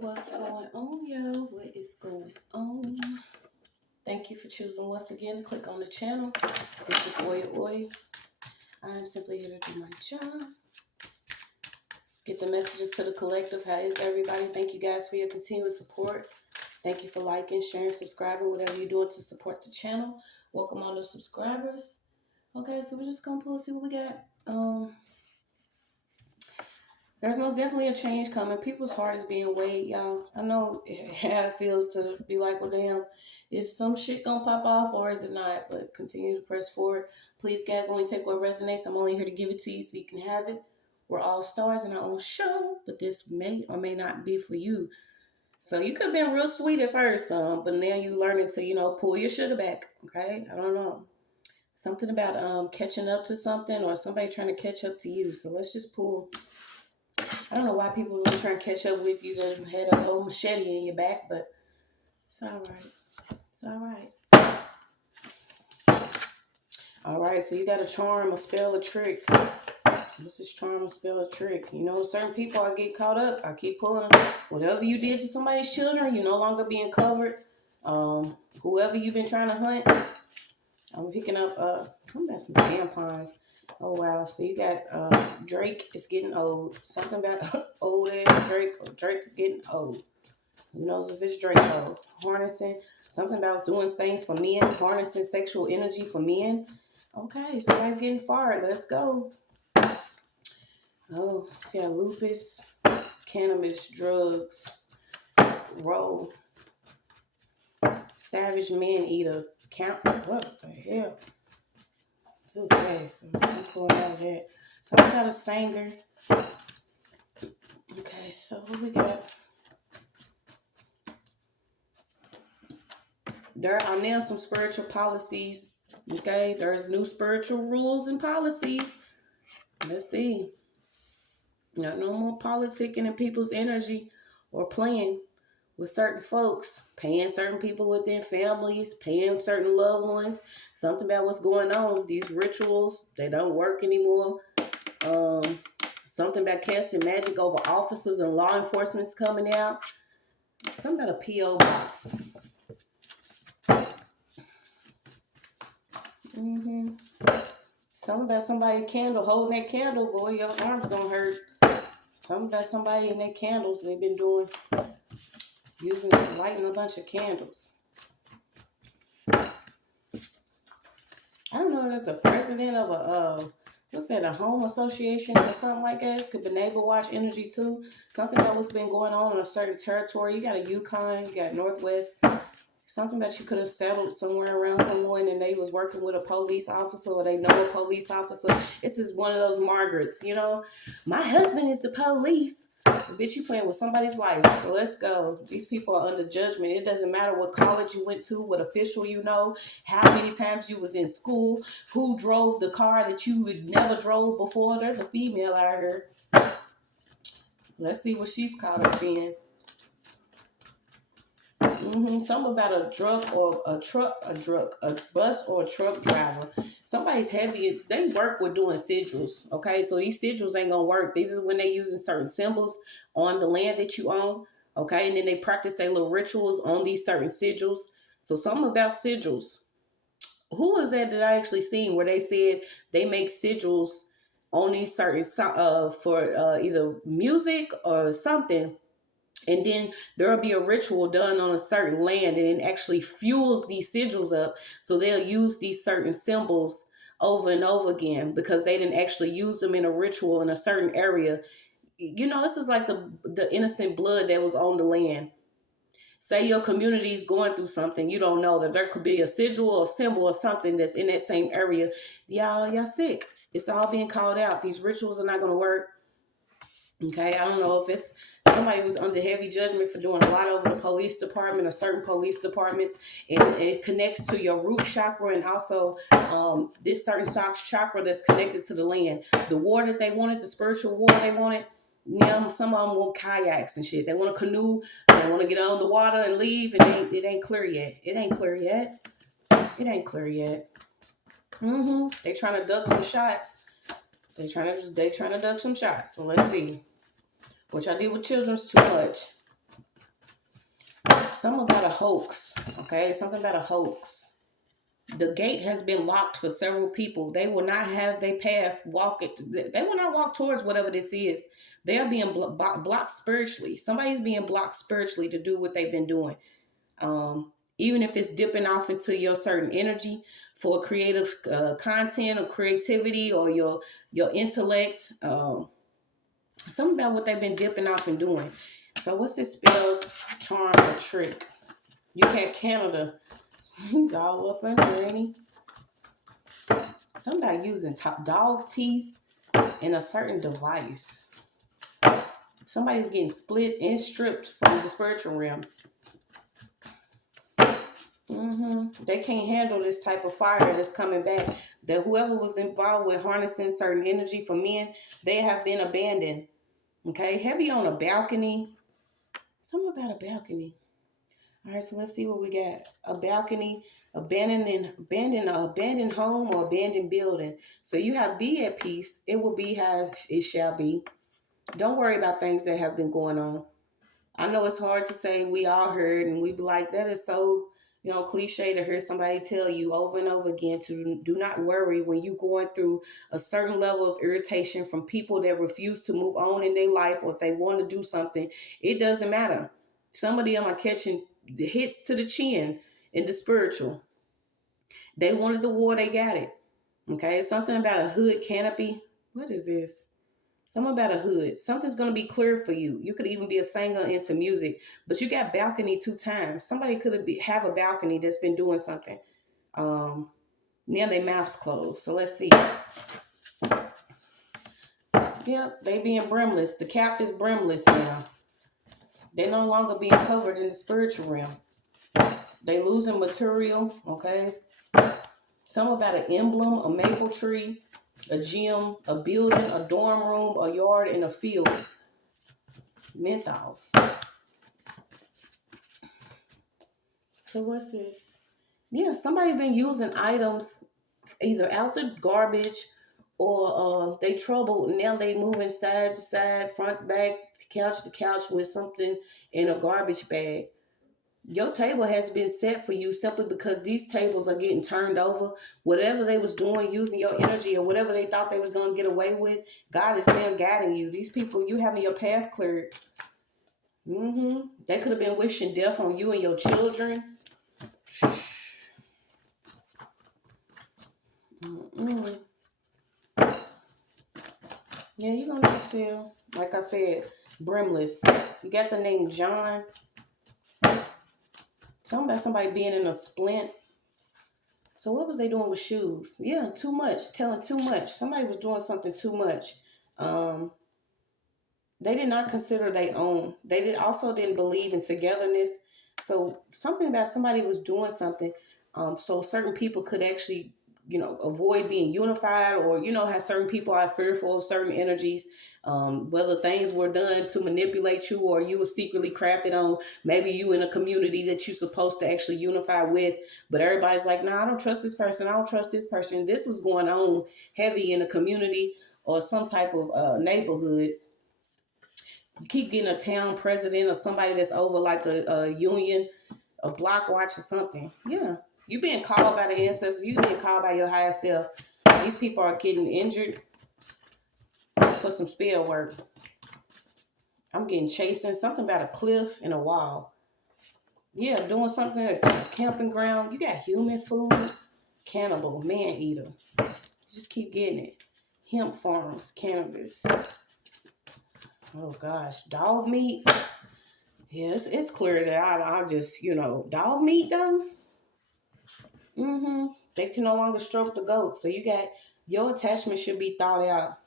What's going on, yo? What is going on? Thank you for choosing once again to click on the channel. This is OYAOY. I am simply here to do my job. Get the messages to the collective. How is everybody? Thank you guys for your continuous support. Thank you for liking, sharing, subscribing, whatever you're doing to support the channel. Welcome all the subscribers. Okay, so we're just gonna pull see what we got. There's most definitely a change coming. People's heart is being weighed, y'all. I know how it feels to be like, well, damn, is some shit gonna pop off or is it not? But continue to press forward. Please, guys, only take what resonates. I'm only here to give it to you so you can have it. We're all stars in our own show, but this may or may not be for you. So you could have been real sweet at first, but now you learning to, pull your sugar back. Okay, I don't know. Something about catching up to something or somebody trying to catch up to you. So let's just pull. I don't know why people were trying to catch up with you that had a whole machete in your back, but it's all right. It's all right. All right, so you got a charm, a spell, a trick. This is charm, a spell, a trick. Certain people, I get caught up. I keep pulling them. Whatever you did to somebody's children, you're no longer being covered. Whoever you've been trying to hunt, I'm picking up some tampons. Oh, wow. So you got Drake is getting old. Something about old ass Drake. Or Drake is getting old. Who knows if it's Drake though? Harnessing. Something about doing things for men. Harnessing sexual energy for men. Okay, somebody's getting fired. Let's go. Oh, yeah, lupus, cannabis, drugs, roll, savage man eater. Count. What the hell? Okay, so I'm pulling out of that. Something about a singer. Okay, so what we got? There are now some spiritual policies. Okay, there's new spiritual rules and policies. Let's see. No more politicking in people's energy or playing with certain folks, paying certain people within families, paying certain loved ones. Something about what's going on. These rituals, they don't work anymore. Something about casting magic over officers and law enforcement's coming out. Something about a P.O. box. Something about somebody candle, holding that candle, boy, your arm's gonna hurt. Something about somebody in their candles they've been doing, lighting a bunch of candles. I don't know if that's the president of a home association or something like that. It could be neighbor watch energy too. Something about what's been going on in a certain territory. You got a Yukon, you got Northwest. Something that you could have settled somewhere around someone and they was working with a police officer or they know a police officer. This is one of those Margarets, My husband is the police. Bitch, you playing with somebody's life. So let's go. These people are under judgment. It doesn't matter what college you went to, what official you know, how many times you was in school, who drove the car that you would never drove before. There's a female out here. Let's see what she's caught up in. Something about a truck or a bus or a truck driver. Somebody's heavy. They work with doing sigils. Okay, so these sigils ain't gonna work. These is when they using certain symbols on the land that you own. Okay, and then they practice their little rituals on these certain sigils. So something about sigils. Who was that I actually seen where they said they make sigils on these certain for either music or something? And then there'll be a ritual done on a certain land and it actually fuels these sigils up. So they'll use these certain symbols over and over again because they didn't actually use them in a ritual in a certain area. This is like the innocent blood that was on the land. Say your community is going through something. You don't know that there could be a sigil or a symbol or something that's in that same area. Y'all sick. It's all being called out. These rituals are not going to work. Okay, I don't know if it's somebody was under heavy judgment for doing a lot over the police department or certain police departments, and it connects to your root chakra and also this certain chakra that's connected to the land. The war that they wanted, the spiritual war they wanted. Some of them want kayaks and shit. They want a canoe. They want to get on the water and leave. It ain't clear yet. It ain't clear yet. It ain't clear yet. They trying to duck some shots. They trying to duck some shots. So let's see. Which I deal with children's too much. Something about a hoax. Okay, something about a hoax. The gate has been locked for several people. They will not have their path walk it. They will not walk towards whatever this is. They are being blocked spiritually. Somebody's being blocked spiritually to do what they've been doing. Even if it's dipping off into your certain energy for creative content or creativity or your intellect. Something about what they've been dipping off and doing. So what's this spell, charm, or trick? UK Canada. He's all up in there, ain't he? Somebody using top dog teeth in a certain device. Somebody's getting split and stripped from the spiritual realm. They can't handle this type of fire that's coming back. That whoever was involved with harnessing certain energy for men, they have been abandoned. Okay, heavy on a balcony. Something about a balcony. All right, so let's see what we got. A balcony, abandoned home or abandoned building. So you have be at peace. It will be how it shall be. Don't worry about things that have been going on. I know it's hard to say. We all heard, and we be like, that is so, cliche to hear somebody tell you over and over again to do not worry when you going through a certain level of irritation from people that refuse to move on in their life, or if they want to do something, it doesn't matter. Some of them are catching the hits to the chin in the spiritual. They wanted the war, they got it. Okay, it's something about a hood canopy. What is this? Something about a hood. Something's going to be clear for you. You could even be a singer into music, but you got balcony 2 times. Somebody could have a balcony that's been doing something. Now their mouth's closed. So let's see. Yep, they being brimless. The cap is brimless now. They're no longer being covered in the spiritual realm. They losing material, okay? Something about an emblem, a maple tree, a gym, a building, a dorm room, a yard, and a field. Menthols. So what's this? Yeah, somebody been using items either out the garbage or they troubled. Now they moving side to side, front, back, couch to couch with something in a garbage bag. Your table has been set for you simply because these tables are getting turned over. Whatever they was doing, using your energy or whatever they thought they was going to get away with, God is now guiding you. These people, you having your path cleared. They could have been wishing death on you and your children. Yeah, you're going to sell. Like I said, brimless. You got the name John. Something about somebody being in a splint. So what was they doing with shoes? Yeah, too much. Telling too much. Somebody was doing something too much. They did not consider their own. They also didn't believe in togetherness. So something about somebody was doing something. So certain people could actually, avoid being unified, or, how certain people are fearful of certain energies. Whether things were done to manipulate you or you were secretly crafted on, maybe you in a community that you're supposed to actually unify with, but everybody's like, nah, I don't trust this person. I don't trust this person. This was going on heavy in a community or some type of neighborhood. You keep getting a town president or somebody that's over like a union, a block watch or something. Yeah. You being called by the ancestors. You being called by your higher self. These people are getting injured for some spell work. I'm getting chasing. Something about a cliff and a wall. Yeah, doing something at a camping ground. You got human food. Cannibal, man eater. Just keep getting it. Hemp farms, cannabis. Oh gosh, dog meat. Yeah, it's clear that I just, dog meat though. They can no longer stroke the goat. So you got, your attachment should be thought out.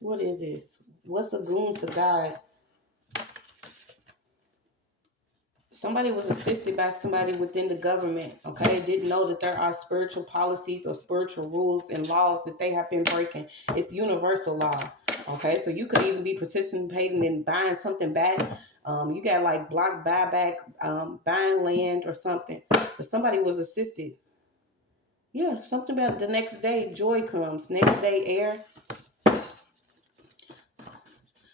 What is this? What's a goon to God? Somebody was assisted by somebody within the government, okay? Didn't know that there are spiritual policies or spiritual rules and laws that they have been breaking. It's universal law, okay? So you could even be participating in buying something back. You got like block buyback, buying land or something. But somebody was assisted. Yeah, something about the next day, joy comes. Next day, air.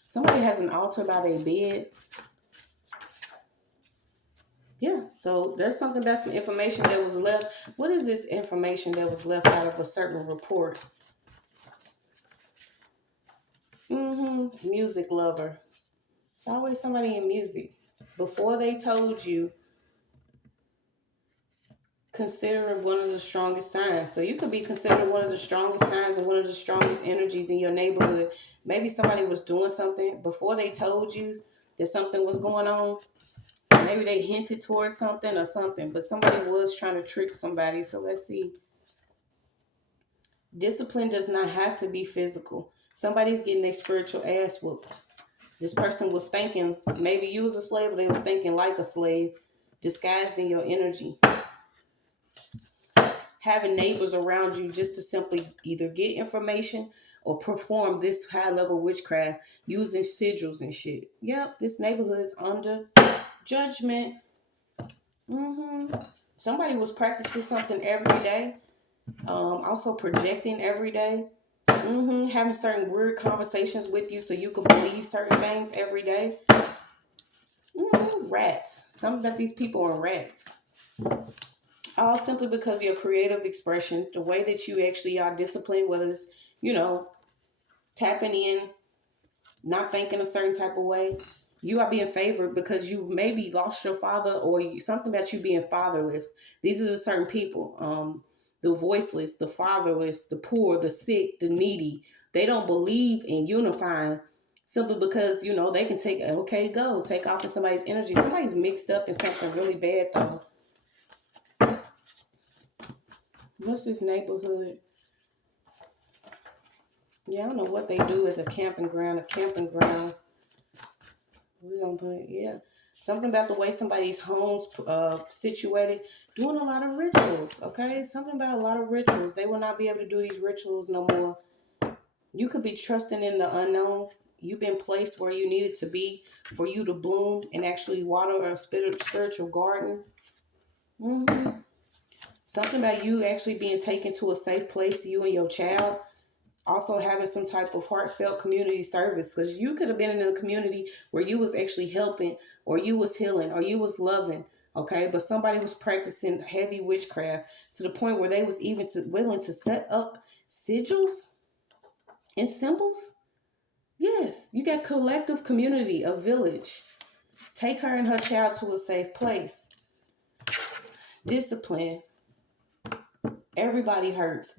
Somebody has an altar by their bed. Yeah, so there's something about some information that was left. What is this information that was left out of a certain report? Music lover. It's always somebody in music. Before they told you, consider it one of the strongest signs. So you could be considered one of the strongest signs and one of the strongest energies in your neighborhood. Maybe somebody was doing something before they told you that something was going on. Maybe they hinted towards something or something, but somebody was trying to trick somebody. So let's see. Discipline does not have to be physical. Somebody's getting their spiritual ass whooped. This person was thinking, maybe you was a slave, or they was thinking like a slave, disguised in your energy. Having neighbors around you just to simply either get information or perform this high level witchcraft using sigils and shit. Yep, this neighborhood is under judgment. Somebody was practicing something every day. Also projecting every day. Having certain weird conversations with you so you can believe certain things every day. Rats. Some of these people are rats. All simply because of your creative expression, the way that you actually are disciplined, whether it's, tapping in, not thinking a certain type of way. You are being favored because you maybe lost your father or something about you being fatherless. These are the certain people. The voiceless, the fatherless, the poor, the sick, the needy. They don't believe in unifying simply because, they can take off in somebody's energy. Somebody's mixed up in something really bad though. What's this neighborhood? Yeah, I don't know what they do at the camping ground. We're gonna put, something about the way somebody's home's situated, doing a lot of rituals. Okay, something about a lot of rituals. They will not be able to do these rituals no more. You could be trusting in the unknown. You've been placed where you needed to be for you to bloom and actually water a spiritual garden. Something about you actually being taken to a safe place, you and your child. Also having some type of heartfelt community service, because you could have been in a community where you was actually helping, or you was healing, or you was loving, okay, but somebody was practicing heavy witchcraft to the point where they was even willing to set up sigils and symbols. Yes, you got collective community, a village. Take her and her child to a safe place. Discipline. Everybody hurts.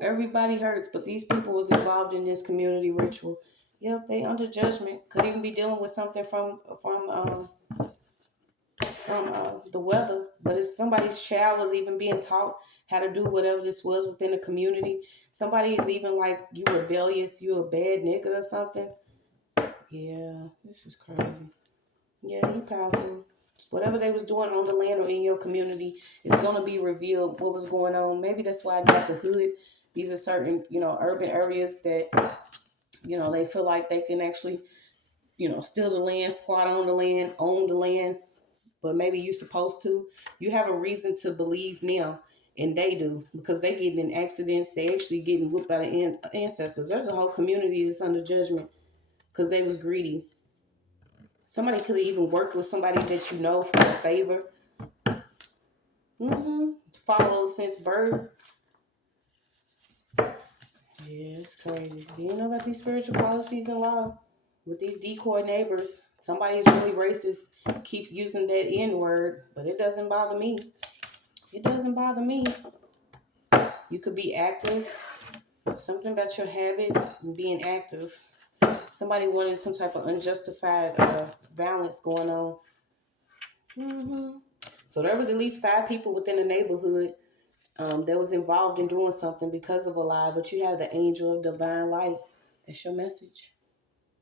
Everybody hurts, but these people was involved in this community ritual. Yep, they under judgment. Could even be dealing with something from the weather. But if somebody's child was even being taught how to do whatever this was within the community, somebody is even like, you rebellious, you a bad nigga or something. Yeah, this is crazy. Yeah, he powerful. Whatever they was doing on the land or in your community is going to be revealed what was going on. Maybe that's why I got the hood. These are certain, urban areas that, they feel like they can actually, steal the land, squat on the land, own the land. But maybe you're supposed to. You have a reason to believe now. And they do, because they getting in accidents. They actually getting whooped by the ancestors. There's a whole community that's under judgment because they was greedy. Somebody could have even worked with somebody that you know for a favor. Followed since birth. Yeah, it's crazy. Do you know about these spiritual policies and law? With these decoy neighbors, somebody's really racist, keeps using that N word, but it doesn't bother me. It doesn't bother me. You could be active. Something about your habits and being active. Somebody wanted some type of unjustified violence going on. So there was at least 5 people within the neighborhood that was involved in doing something because of a lie. But you have the angel of divine light. That's your message.